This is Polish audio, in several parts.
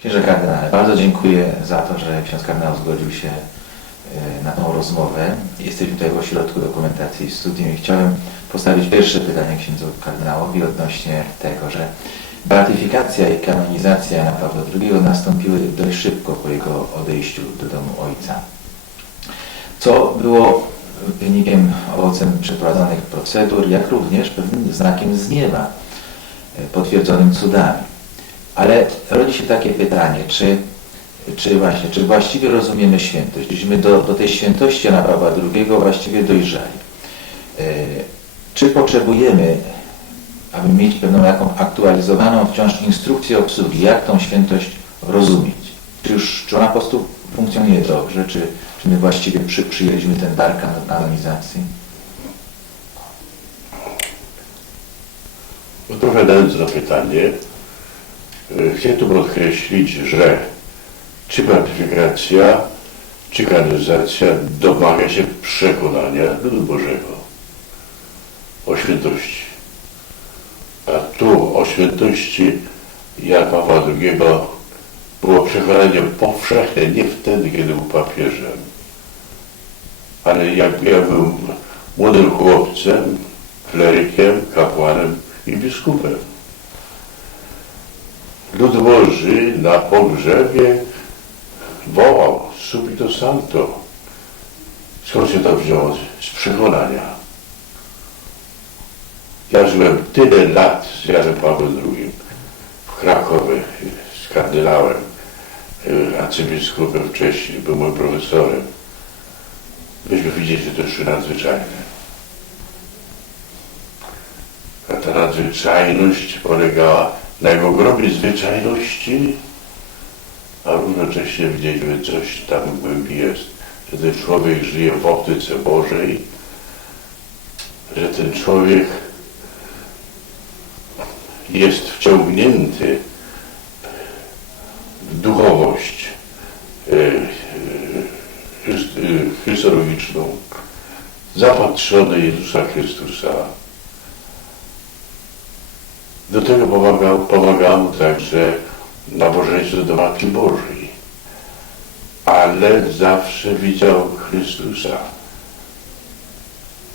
Księże kardynale, bardzo dziękuję za to, że ksiądz kardynał zgodził się e, na tą rozmowę. Jesteśmy tutaj w ośrodku dokumentacji i studium i chciałem postawić pierwsze pytanie księdzu kardynałowi odnośnie tego, że beatyfikacja i kanonizacja Pawła II nastąpiły dość szybko po jego odejściu do domu ojca. Co było wynikiem owocem przeprowadzonych procedur, jak również pewnym znakiem z nieba, e, potwierdzonym cudami. Ale rodzi się takie pytanie, czy, czy właśnie, czy właściwie rozumiemy świętość? Czyśmy do, do tej świętości Jana Pawła II właściwie dojrzali. E, Czy potrzebujemy, aby mieć pewną jaką aktualizowaną wciąż instrukcję obsługi, jak tą świętość rozumieć? Czy już, czy ona po prostu funkcjonuje dobrze, czy, czy my właściwie przy, przyjęliśmy ten dar kan- kanonizacji? Odpowiadając na pytanie, e, chcę tu podkreślić, że czy beatyfikacja, czy kanonizacja domaga się przekonania ludu Bożego o świętości. A tu o świętości Jana Pawła II było przekonanie powszechne nie wtedy, kiedy był papieżem, ale jak ja był młodym chłopcem, klerykiem, kapłanem i biskupem. Lud Boży na pogrzebie wołał subito santo. Skąd się to wzięło? Z przekonania. Ja żyłem tyle lat z Janem Pawłem II w Krakowie z kardynałem, y, arcybiskupem wcześniej, był moim profesorem. Myśmy widzieli, że to jest nadzwyczajne. A ta nadzwyczajność polegała na jego ogromnej zwyczajności, a równocześnie widzieliśmy coś tam w głębi jest, że ten człowiek żyje w optyce Bożej, że ten człowiek jest wciągnięty w duchowość e, e, e, chrystologiczną, zapatrzony Jezusa Chrystusa. Do tego pomagał, pomagało także nabożeństwo do Matki Bożej. Ale zawsze widział Chrystusa,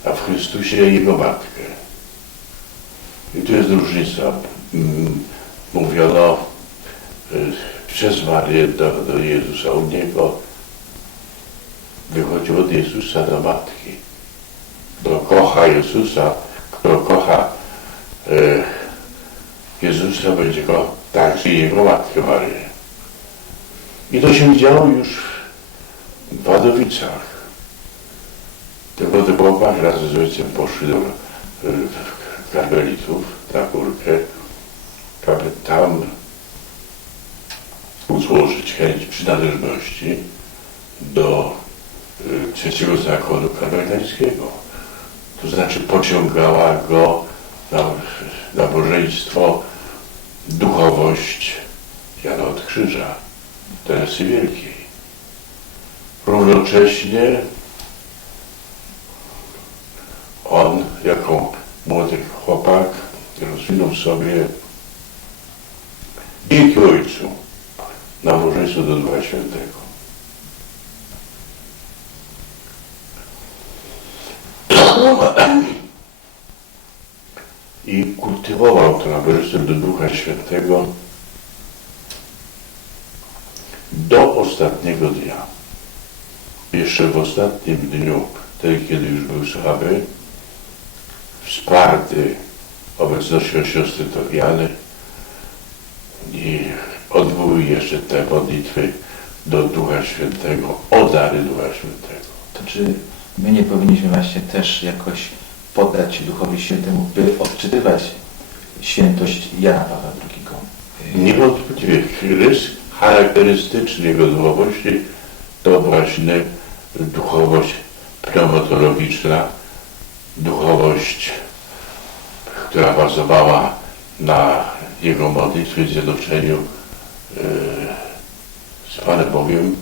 a w Chrystusie Jego Matkę. I tu jest różnica. Mm, Mówiono y, przez Marię do, do Jezusa, u Niego wychodził od Jezusa do Matki. Kto kocha Jezusa, kto kocha y, Jezusa, będzie go także i Jego Matkę Maryję. I to się działo już w Wadowicach. Te wody Boba razem z ojcem poszli do karmelitów na górkę, aby tam złożyć chęć przynależności do y, trzeciego zakonu karmelitańskiego. To znaczy pociągała go na nabożeństwo, duchowość Jana od Krzyża, Teresy Wielkiej. Równocześnie on, jako młody chłopak, rozwinął sobie dzięki ojcu nabożeństwo do Ducha Świętego. I kultywował to nabożeństwo do Ducha Świętego do ostatniego dnia. Jeszcze w ostatnim dniu, wtedy kiedy już był słaby, wsparty obecnością siostry Towiany i odwołuje jeszcze te modlitwy do Ducha Świętego, o dary Ducha Świętego. To czy my nie powinniśmy właśnie też jakoś poddać się Duchowi Świętemu, by odczytywać świętość Jana Pawła II? Niewątpliwie rys charakterystyczny jego duchowości to właśnie duchowość pneumatologiczna, duchowość, która bazowała na jego modlitwie, zjednoczeniu e, z Panem Bogiem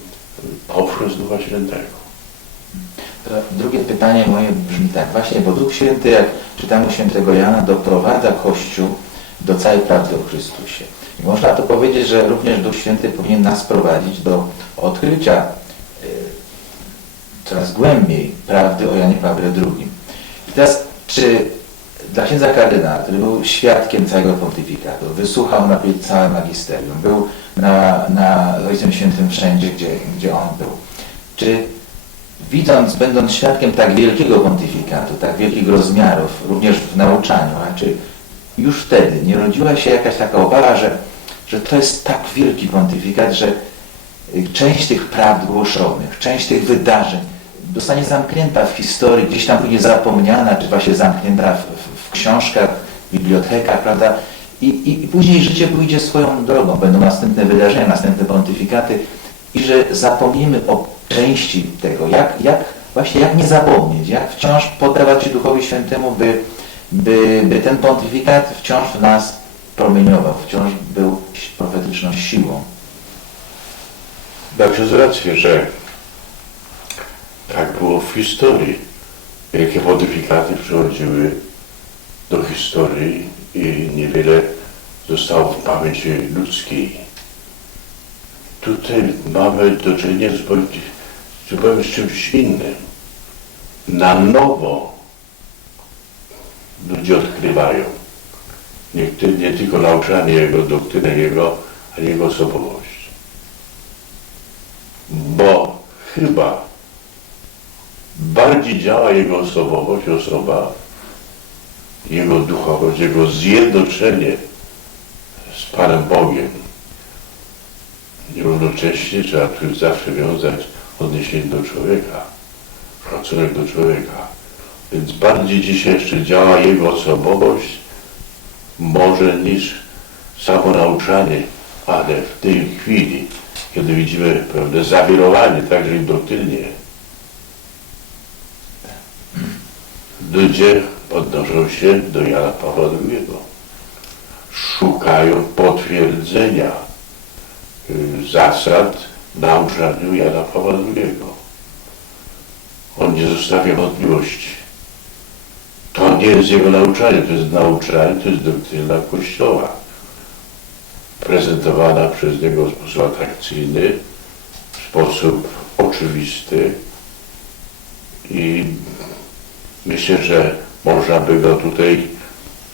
poprzez Ducha Świętego. Drugie pytanie moje brzmi tak. Właśnie, bo Duch Święty, jak czytamy świętego Jana, doprowadza Kościół do całej prawdy o Chrystusie. I można to powiedzieć, że również Duch Święty powinien nas prowadzić do odkrycia y, coraz głębiej prawdy o Janie Pawle II. I teraz, czy dla księdza kardynała, który był świadkiem całego pontyfikatu, wysłuchał na całe magisterium, był na, na Ojcem Świętym wszędzie, gdzie, gdzie on był, czy widząc, będąc świadkiem tak wielkiego pontyfikatu, tak wielkich rozmiarów, również w nauczaniu, a czy już wtedy nie rodziła się jakaś taka obawa, że, że to jest tak wielki pontyfikat, że y, część tych prawd głoszonych, część tych wydarzeń zostanie zamknięta w historii, gdzieś tam później zapomniana, czy właśnie zamknięta w, w, w książkach, w bibliotekach, prawda? I, i, I później życie pójdzie swoją drogą, będą następne wydarzenia, następne pontyfikaty i że zapomnimy o części tego, jak, jak właśnie jak nie zapomnieć, jak wciąż poddawać się Duchowi Świętemu, by, by, by ten pontyfikat wciąż w nas promieniował, wciąż był profetyczną siłą. Tak jest rację, że tak było w historii. Wielkie pontyfikaty przychodziły do historii i niewiele zostało w pamięci ludzkiej. Tutaj mamy do czynienia z zupełnie, z czymś innym. Na nowo ludzie odkrywają nie, ty- nie tylko nauczanie Jego, doktrynę Jego, ale Jego osobowość. Bo chyba bardziej działa Jego osobowość, osoba, Jego duchowość, Jego zjednoczenie z Panem Bogiem. Równocześnie trzeba tu zawsze wiązać odniesienie do człowieka, szacunek do człowieka. Więc bardziej dzisiaj jeszcze działa Jego osobowość może niż samo nauczanie, ale w tej chwili, kiedy widzimy pewne zawirowanie także i w doktrynie, ludzie odnoszą się do Jana Pawła II. Szukają potwierdzenia y, zasad nauczaniu Jana Pawła II. On nie zostawia wątpliwości. To nie jest jego nauczanie, to jest nauczanie, to jest doktryna Kościoła. Prezentowana przez niego w sposób atrakcyjny, w sposób oczywisty i myślę, że można by go tutaj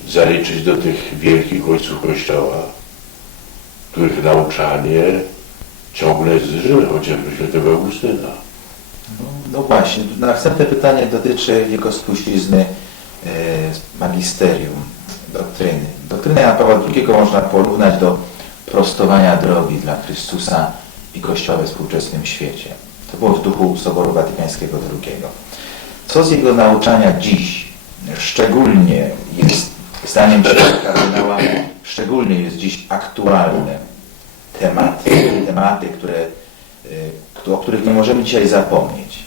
zaliczyć do tych wielkich ojców Kościoła, których nauczanie ciągle żywe, chociażby świętego Augustyna. No, no właśnie, następne pytanie dotyczy jego spuścizny e, magisterium, doktryny. Doktrynę Jana Pawła II można porównać do prostowania drogi dla Chrystusa i Kościoła we współczesnym świecie. To było w duchu Soboru Watykańskiego II. Co z jego nauczania dziś szczególnie jest, zdaniem kardynała, szczególnie jest dziś aktualne tematy, tematy, które, y, o których nie możemy dzisiaj zapomnieć.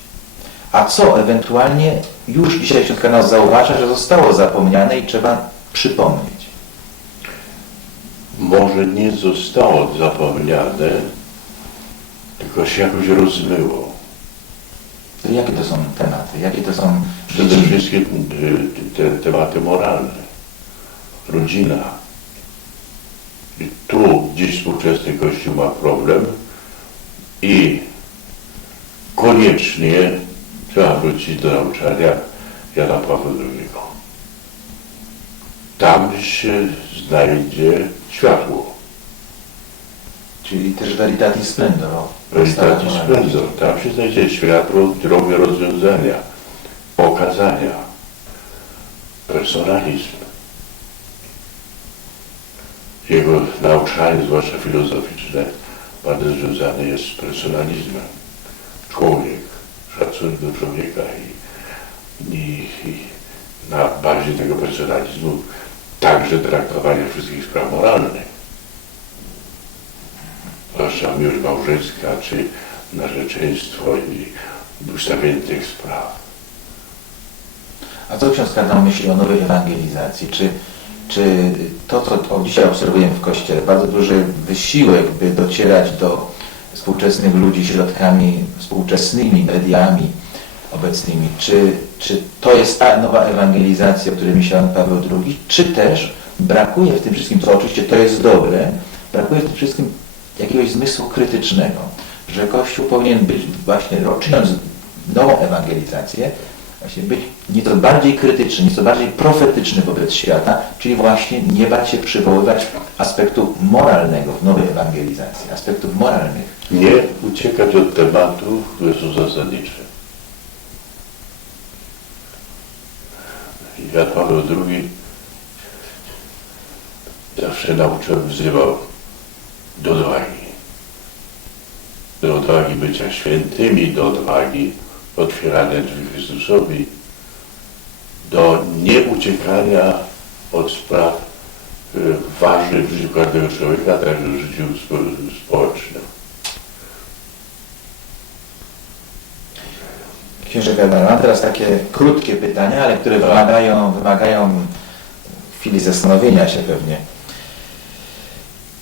A co ewentualnie już dzisiaj ksiądz kardynał zauważa, że zostało zapomniane i trzeba przypomnieć. Może nie zostało zapomniane, tylko się jakoś rozmyło. To jakie to są tematy? Jakie to są Przede wszystkim y, te tematy moralne, rodzina. Tu dziś współczesny Kościół ma problem i koniecznie trzeba wrócić do nauczania Jana Pawła II. Tam się znajdzie światło. Czyli też Veritatis Splendor. Veritatis Splendor. Tam się znajdzie światło, drogę rozwiązania, pokazania, personalizm. Jego nauczanie, zwłaszcza filozoficzne, bardzo związane jest z personalizmem. Człowiek, szacunek do człowieka i, i, i na bazie tego personalizmu także traktowanie wszystkich spraw moralnych zwłaszcza miłość małżeńska, czy narzeczeństwo i ustawienie tych spraw. A co ksiądz kardynał myśli o nowej ewangelizacji? Czy, czy to, co dzisiaj obserwujemy w Kościele, bardzo duży wysiłek, by docierać do współczesnych ludzi środkami współczesnymi, mediami obecnymi, czy, czy to jest ta nowa ewangelizacja, o której myślał Paweł II, czy też brakuje w tym wszystkim, co oczywiście to jest dobre, brakuje w tym wszystkim jakiegoś zmysłu krytycznego, że Kościół powinien być właśnie, czyniąc nową ewangelizację, właśnie być nieco bardziej krytyczny, nieco bardziej profetyczny wobec świata, czyli właśnie nie bać się przywoływać aspektu moralnego w nowej ewangelizacji, aspektów moralnych. Nie uciekać od tematów, które są zasadnicze. Jan Paweł II zawsze nauczał, wzywał do odwagi. Do odwagi bycia świętymi, do odwagi otwierania drzwi Chrystusowi, do nieuciekania od spraw y, ważnych w życiu każdego człowieka, także w życiu spo- społecznym. Księże Kardynał, mam teraz takie krótkie pytania, ale które wymagają, wymagają chwili zastanowienia się pewnie.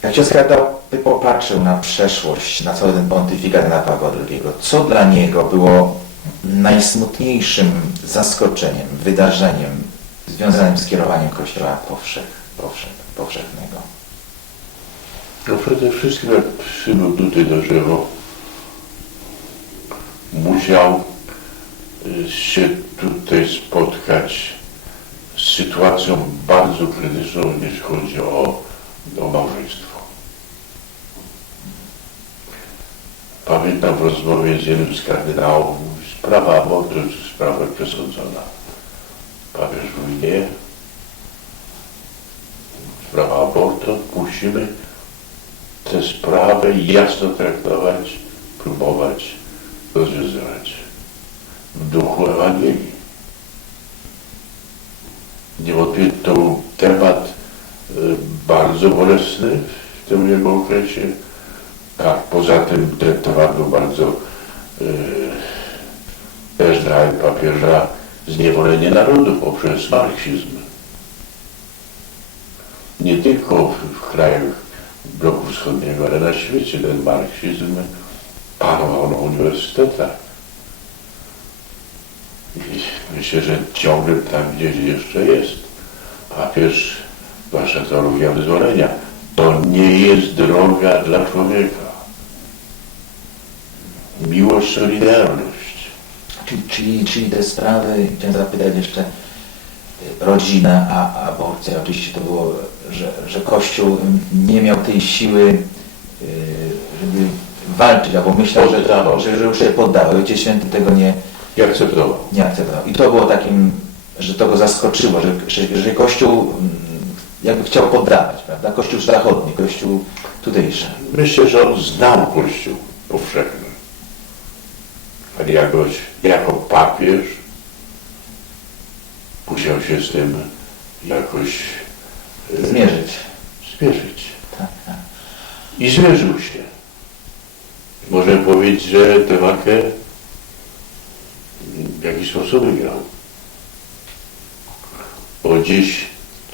Jak ksiądz kardynał by popatrzył na przeszłość, na cały ten pontyfikat Jana Pawła II, co dla niego było najsmutniejszym zaskoczeniem, wydarzeniem związanym z kierowaniem Kościoła powszech, powszech, powszechnego? No przede wszystkim jak przybył tutaj do Drzewo, musiał y, się tutaj spotkać z sytuacją bardzo krytyczną, jeśli chodzi o, o małżeństwo. Pamiętam w rozmowie z jednym z kardynałów, sprawa abortu czy sprawa przesądzona. Papież mówi, nie, sprawa abortu, musimy tę sprawę jasno traktować, próbować rozwiązywać w duchu Ewangelii. Niewątpliwie to był temat y, bardzo bolesny w tym jego okresie. Tak, poza tym ten temat był bardzo y, też dla papieża zniewolenie narodu poprzez marksizm. Nie tylko w, w krajach bloku wschodniego, ale na świecie ten marksizm panował na uniwersytetach. I myślę, że ciągle tam gdzieś jeszcze jest. Papież, zwłaszcza teologia wyzwolenia, to nie jest droga dla człowieka. Miłość, solidarność. Czyli, czyli, te sprawy, chciałem zapytać jeszcze, y, rodzina, a aborcja, oczywiście to było, że, że Kościół nie miał tej siły, y, żeby walczyć, albo myślał, że, że, że już się poddawał. Ojciec Święty tego nie, I akceptował. nie akceptował. I to było takim, że to go zaskoczyło, że, że, że Kościół mm, jakby chciał poddawać, prawda? Kościół zachodni, Kościół tutejszy. Myślę, że on znał Kościół powszechny. Ale jakoś, jako papież musiał się z tym jakoś e, Zmierzyć. zmierzyć. Tak, tak. I zmierzył się. Możemy powiedzieć, że tę walkę w jakiś sposób wygrał. Bo dziś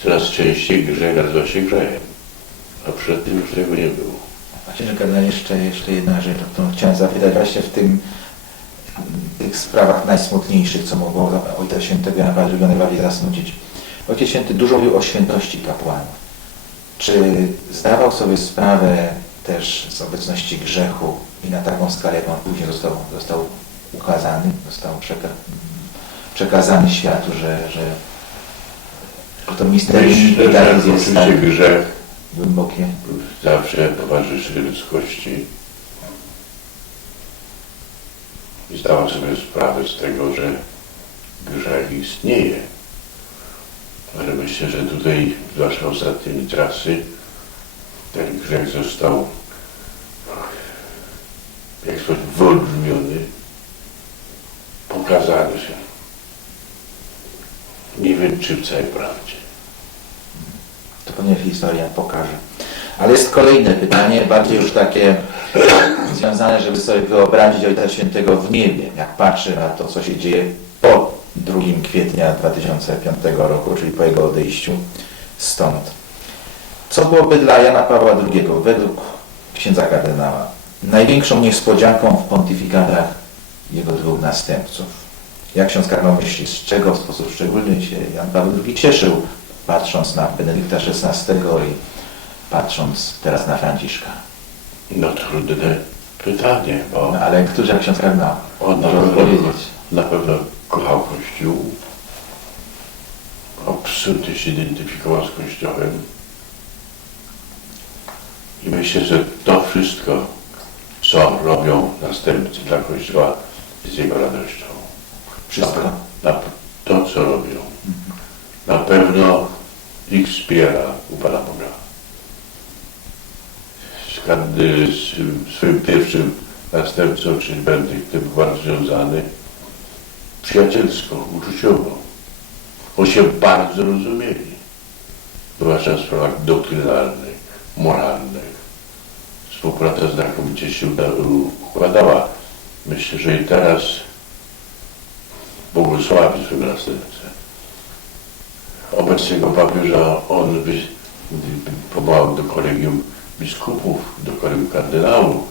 coraz częściej grzech nazywa się grzechem. A przed tym już tego nie było. Właśnie, że kardynał, jeszcze, jeszcze jedna rzecz, o którą chciałem zapytać właśnie w tym, tych sprawach najsmutniejszych, co mogło Ojca Świętego Jana Pawła najbardziej zasmucić. Ojciec Święty dużo mówił o świętości kapłanów. Czy zdawał sobie sprawę też z obecności grzechu i na taką skalę, jak on później został, został ukazany, został przeka przekazany światu, że, że to misterium dalej jest tak oczywiście grzech głębokie. zawsze towarzyszy ludzkości. I sobie sprawę z tego, że grzech istnieje. Ale myślę, że tutaj, zwłaszcza ostatnimi czasy, ten grzech został jak coś wyolbrzymiony, pokazany się. Nie wiem, czy w całej prawdzie. To pewnie historia pokaże. Ale jest kolejne pytanie, bardziej już takie związane, żeby sobie wyobrazić Ojca Świętego w niebie, jak patrzy na to, co się dzieje po 2 kwietnia 2005 roku, czyli po jego odejściu stąd. Co byłoby dla Jana Pawła II, według księdza kardynała, największą niespodzianką w pontyfikatach jego dwóch następców? Jak ksiądz kardynał myśli, z czego w sposób szczególny się Jan Paweł II cieszył patrząc na Benedykta XVI i patrząc teraz na Franciszka? No trudne pytanie, bo No, ale którzy jak ksiądz kardynał? on na Może pewno, odpowiedzieć. na pewno kochał Kościół, absolutnie się identyfikował z Kościołem i myślę, że to wszystko, co robią następcy dla Kościoła, jest jego radością. Wszystko. Na, na, to, co robią. Na pewno ich wspiera u Pana Boga. Swoim pierwszym następcą, czyli Benedyktem, był bardzo związany przyjacielsko, uczuciowo. Oni się bardzo rozumieli. Zwłaszcza w sprawach doktrynalnych, moralnych. Współpraca znakomicie się układała. Myślę, że i teraz błogosławi swego następcę. Obecnego papieża on powołał do kolegium biskupów, do kolegium kardynałów.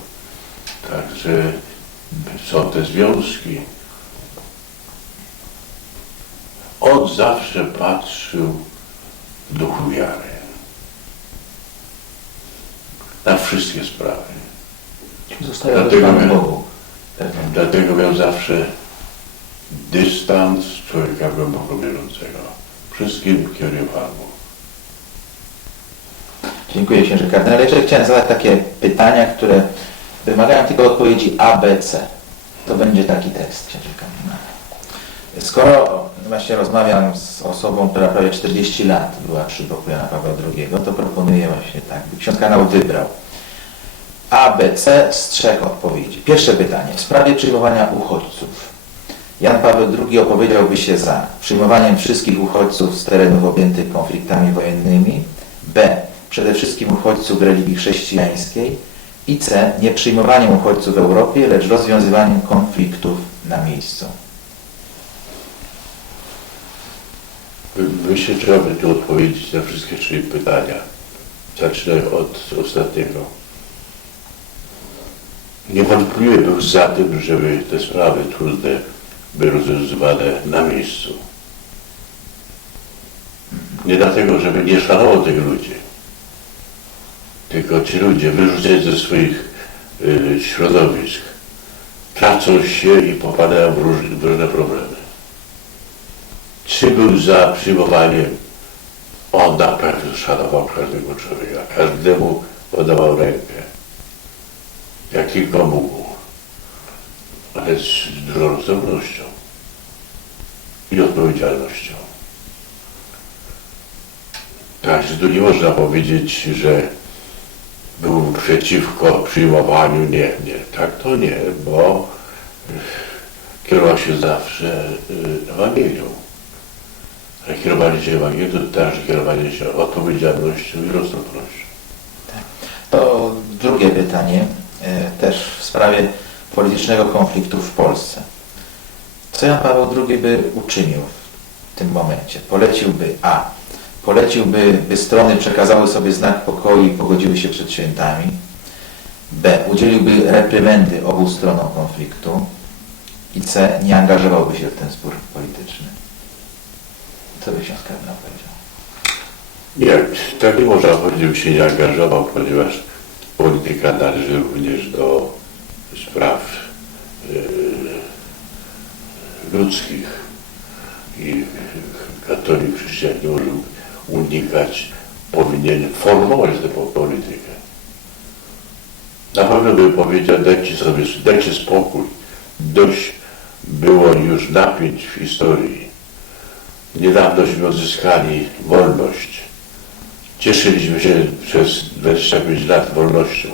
Także są te związki. On zawsze patrzył w duchu wiary. Na wszystkie sprawy. Zostaje Dlatego Bogu. Pewnie. Dlatego miał zawsze dystans człowieka głęboko wierzącego. Wszystkim Bóg. Dziękuję księże kardynale. Jeszcze chciałem zadać takie pytania, które wymagają tylko odpowiedzi A, B, C. To będzie taki tekst księże kardynale. Skoro właśnie rozmawiam z osobą, która prawie 40 lat była przy boku Jana Pawła II, to proponuję właśnie tak, by ksiądz kanał wybrał A, B, C z trzech odpowiedzi. Pierwsze pytanie. W sprawie przyjmowania uchodźców. Jan Paweł II opowiedziałby się za przyjmowaniem wszystkich uchodźców z terenów objętych konfliktami wojennymi, B. Przede wszystkim uchodźców religii chrześcijańskiej i C. Nie przyjmowaniem uchodźców w Europie, lecz rozwiązywaniem konfliktów na miejscu. My- Myślę, trzeba by tu odpowiedzieć na wszystkie trzy pytania. Zacznę od ostatniego. Niewątpliwie był za tym, żeby te sprawy trudne były rozwiązywane na miejscu. Nie dlatego, żeby nie szanował tych ludzi, tylko ci ludzie wyrzuceni ze swoich y, środowisk tracą się i popadają w różne, w różne problemy. Czy był za przyjmowaniem? On na pewno szanował każdego człowieka, każdemu podawał rękę, jak tylko mógł, ale z dużą roztropnością i odpowiedzialnością. Także tu nie można powiedzieć, że był przeciwko przyjmowaniu. Nie, nie, tak to nie, bo kierował się zawsze y, Ewangelią. Ale kierowanie się Ewangelią to też kierowanie się odpowiedzialnością i roztropnością. To drugie pytanie, e, też w sprawie politycznego konfliktu w Polsce. Co Jan Paweł II by uczynił w tym momencie? Poleciłby A. Poleciłby, by strony przekazały sobie znak pokoju i pogodziły się przed świętami. B. Udzieliłby reprymendy obu stronom konfliktu. I C. Nie angażowałby się w ten spór polityczny. Co by ksiądz kardynał powiedział? Nie, tak nie można powiedzieć, żeby się nie angażował, ponieważ polityka należy również do spraw e, ludzkich i katolik chrześcijanin nie może unikać, powinien formować tę po- politykę. Na pewno bym powiedział, dajcie sobie, dajcie spokój. Dość było już napięć w historii. Niedawnośmy odzyskali wolność. Cieszyliśmy się przez 25 lat wolnością,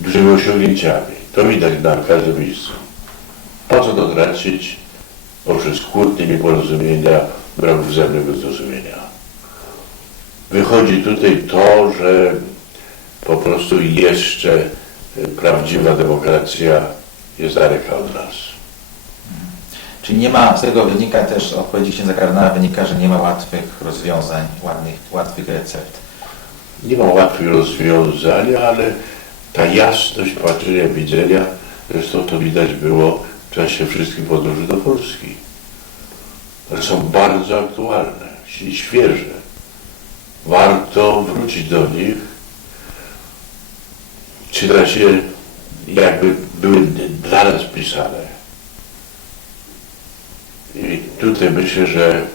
dużymi osiągnięciami. To widać na każdym miejscu. Po co to tracić poprzez kłótnie, nieporozumienia, brak wzajemnego zrozumienia? Wychodzi tutaj to, że po prostu jeszcze y, prawdziwa demokracja jest daleka od nas. Czyli nie ma, z tego wynika też, odpowiedzi księdza kardynała wynika, że nie ma łatwych rozwiązań, ładnych, łatwych recept. Nie ma łatwych rozwiązań, ale ta jasność patrzenia, widzenia, zresztą to widać było w czasie wszystkich podróży do Polski. One są bardzo aktualne i świeże. Warto wrócić do nich, czytać je jakby były dla nas pisane. I tutaj myślę, że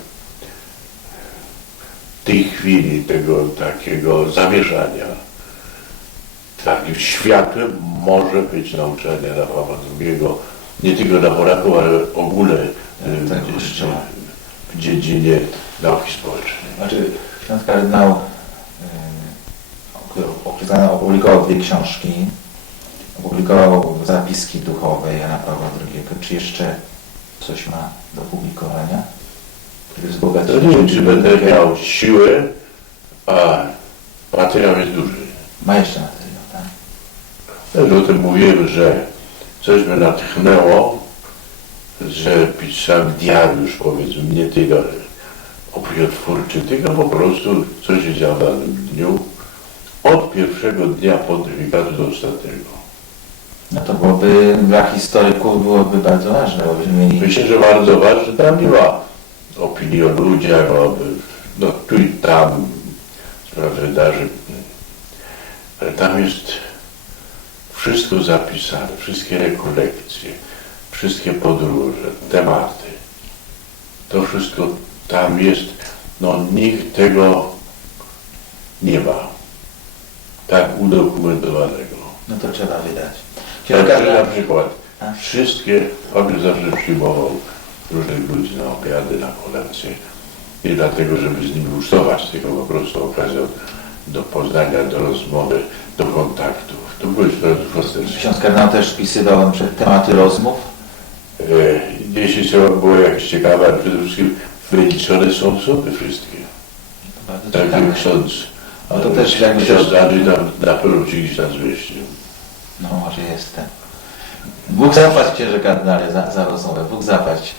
w tej chwili tego takiego zamieszania takim światłem może być nauczanie na Pawła II, nie tylko na Polaków, ale w ogóle y, Tak, w- Kościoła. w dziedzinie nauki społecznej. Ksiądz kardynał opisano- opublikował dwie książki, opublikował zapiski duchowe Jana Pawła II. Czy jeszcze coś ma do publikowania? To nie wiem, czy będę miał siłę, a materiał jest duży. Ma jeszcze materiał, tak? Też o tym mówiłem, że coś mnie natchnęło, że pisałem diariusz, powiedzmy, nie tyle opiniotwórczy, tylko po prostu co się działo w danym dniu, od pierwszego dnia pontyfikatu do ostatniego. No to byłoby dla historyków byłoby bardzo ważne, bo mieli Myślę, że bardzo ważne, tam nie ma opinii o ludziach, o, no tu i tam spraw wydarzeń, ale tam jest wszystko zapisane, wszystkie rekolekcje, wszystkie podróże, tematy. To wszystko tam jest, no nikt tego nie ma tak udokumentowanego. no to trzeba wydać. Także na przykład A? wszystkie, papież zawsze przyjmował różnych ludzi na obiady, na kolację. Nie dlatego, żeby z nimi ucztować, tylko po prostu okazją do poznania, do rozmowy, do kontaktów. To były sprawy fantastyczne. ksiądz kardynał też wpisywał przed tematy rozmów. E, Jeśli trzeba było jakieś ciekawe, ale przede wszystkim wyliczone są osoby wszystkie. Bardzo Tak ciekawe. jak ksiądz, No to też jakby ksiądz też- Andrzej na, na pewno ci gdzieś tam zwieścił. No może jestem. Bóg zapłać księże kardynale za, za rozmowę. Bóg zapłać.